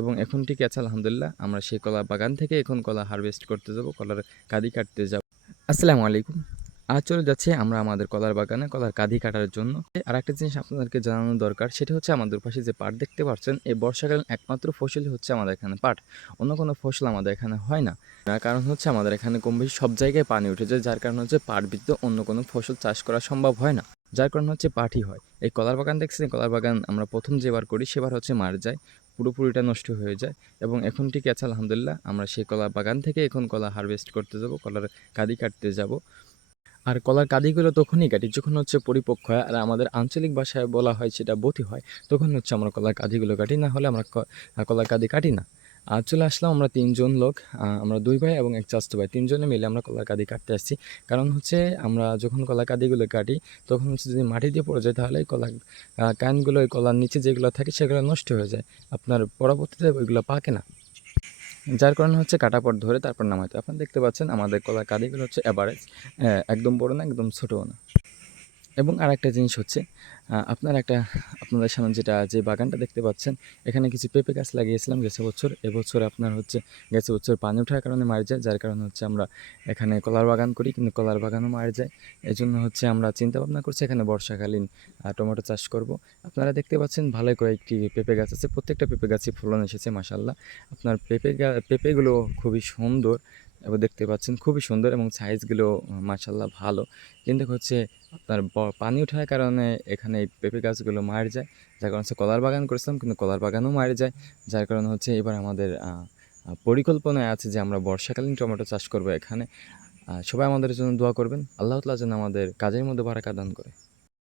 এবং এখন ঠিকই আছে আলহামদুলিল্লাহ। আমরা সেই কলা বাগান থেকে এখন কলা হারভেস্ট করতে যাব, কলার কাঁদি কাটতে যাব। আসসালামু আলাইকুম। আজ চলে যাচ্ছি আমরা আমাদের কলার বাগানে কলার কাঁদি কাটার জন্য। আরেকটা জিনিস আপনাদেরকে জানানো দরকার, সেটা হচ্ছে আমাদের পাশে যে পাট দেখতে পাচ্ছেন, এই বর্ষাকালীন একমাত্র ফসলই হচ্ছে আমাদের এখানে পাট। অন্য কোনো ফসল আমাদের এখানে হয় না। তার কারণ হচ্ছে আমাদের এখানে কম বেশি সব জায়গায় পানি উঠে যায়, যার কারণে হচ্ছে পাট ব্যতীত অন্য কোনো ফসল চাষ করা সম্ভব হয় না। যার কারণে হচ্ছে পাটই হয়। এই কলার বাগান দেখছেন, কলার বাগান আমরা প্রথম যেবার করি সেবার হচ্ছে মারা যায়, পুরোপুরিটা নষ্ট হয়ে যায়। এবং এখন ঠিকই আছে আলহামদুলিল্লাহ। আমরা সেই কলা বাগান থেকে এখন কলা হারভেস্ট করতে যাব, কলার কাঁদি কাটতে যাব। আর কলার কাঁদিগুলো তখনই কাটি যখন হচ্ছে পরিপক্ক হয়, আর আমাদের আঞ্চলিক ভাষায় বলা হয় সেটা বতি হয়। তখন হচ্ছে আমরা কলার কাঁদিগুলো কাটি, না হলে আমরা কলার কাঁদি কাটি না। আর চলে আসলাম আমরা ৩ জন লোক, আমরা ২ ভাই এবং এক চাচাতো ভাই, ৩ জনে মিলে আমরা কলার কাঁদি কাটতে আসছি। কারণ হচ্ছে আমরা যখন কলার কাঁদিগুলো কাটি তখন হচ্ছে যদি মাটি দিয়ে পড়ে যায় তাহলে কলার কানগুলো, এই কলার নিচে যেগুলো থাকে সেগুলো নষ্ট হয়ে যায়, আপনার পরবর্তীতে ওইগুলো পাকে না। যার কারণে হচ্ছে কাটা পথ ধরে তারপর নামাইতে হয়। আপনারা দেখতে পাচ্ছেন আমাদের কলার কাঁদিগুলো হচ্ছে এভারেজ, একদম বড় না একদম ছোটও না। এবং আরেকটা জিনিস হচ্ছে, আপনাদের সামনে যে বাগানটা দেখতে পাচ্ছেন, এখানে কিছু পেঁপে গাছ লাগিয়েছিলাম গেছে বছর। এবছর আপনার হচ্ছে গেছে বছর পানি ওঠার কারণে মারা যায়, যার কারণে হচ্ছে আমরা এখানে কলার বাগান করি, কিন্তু কলার বাগানও মারা যায়। এজন্য হচ্ছে আমরা চিন্তা ভাবনা করছি এখানে বর্ষাকালীন টমেটো চাষ করব। আপনারা দেখতে পাচ্ছেন ভালোই কয়েকটি পেঁপে গাছ আছে, প্রত্যেকটা পেঁপে গাছই ফলন এসেছে মাশাআল্লাহ। আপনার পেঁপেগুলো খুবই সুন্দর, এবং দেখতে পাচ্ছেন খুবই সুন্দর, এবং সাইজগুলো মাশাআল্লাহ ভালো। কিন্তু হচ্ছে আপনার পানি ওঠার কারণে এখানে এই পেঁপে গাছগুলো মারা যায়। যার কারণে হচ্ছে কলার বাগান করেছিলাম, কিন্তু কলার বাগানও মারা যায়। যার কারণে হচ্ছে এবার আমাদের পরিকল্পনায় আছে যে আমরা বর্ষাকালীন টমেটো চাষ করব এখানে। সবাই আমাদের জন্য দোয়া করবেন, আল্লাহ তাআলা যেন আমাদের কাজের মধ্যে বারাকা দান করে।